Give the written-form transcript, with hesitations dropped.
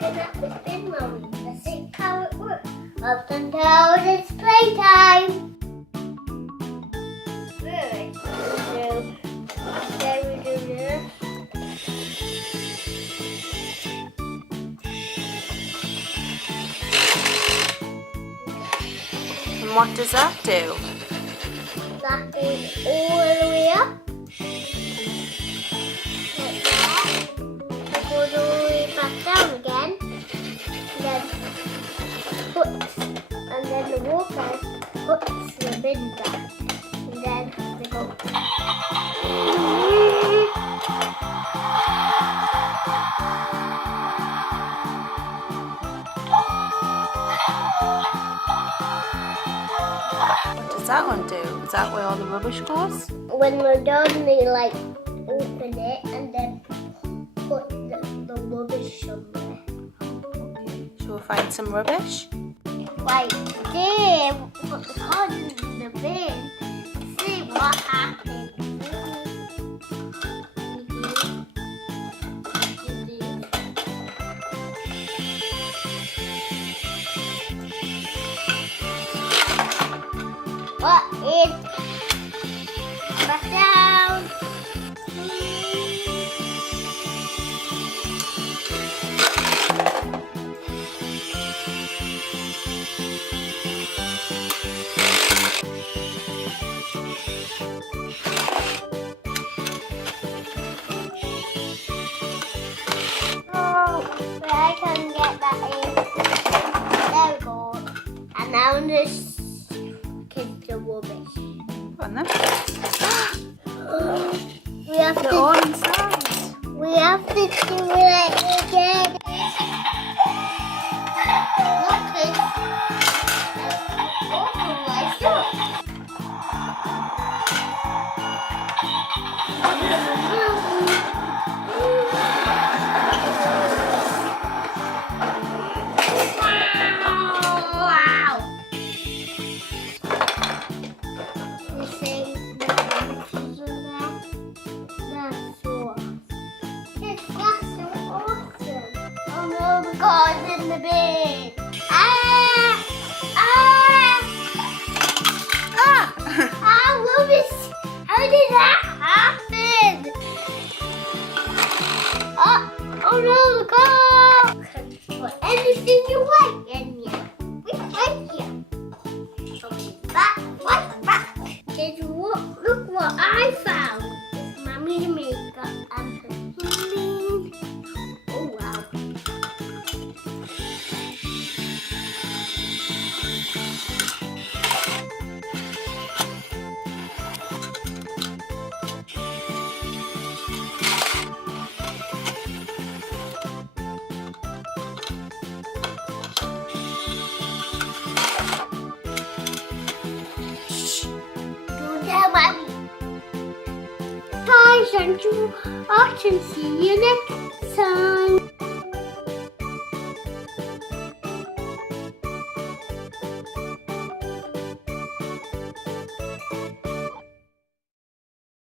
looking at the bin, Mummy. Let's see how it works. Up and down, it's playtime. Good. So we do this. And what does that do? That goes all the way up. Like that. It goes all the way back down again. And then the water puts the bin back. And then they go. What does that one do? Is that where all the rubbish goes? When we're done, they like open it and then put the rubbish somewhere. Shall we find some rubbish? Right there, put the cards in the bin. See what happens. What is back down? Oh, but I can get that in. There we go. And now this kids the rubbish. Go on then. We have They're to. all inside. We have to do it again. Look, it's awful like that. Wow! You see the pieces in there? That's so awesome. Yes, that's so awesome. Oh no, the car's in the bin. Ah! Ah! Ah! Ah, rubbish! How did that happen? Oh no, the car! You can put anything you like in here. We like you. Okay, back. Did look what I found. It's Mummy's makeup and her clean. Oh wow. Do that, Mommy. Guys, and you, I can see you next time.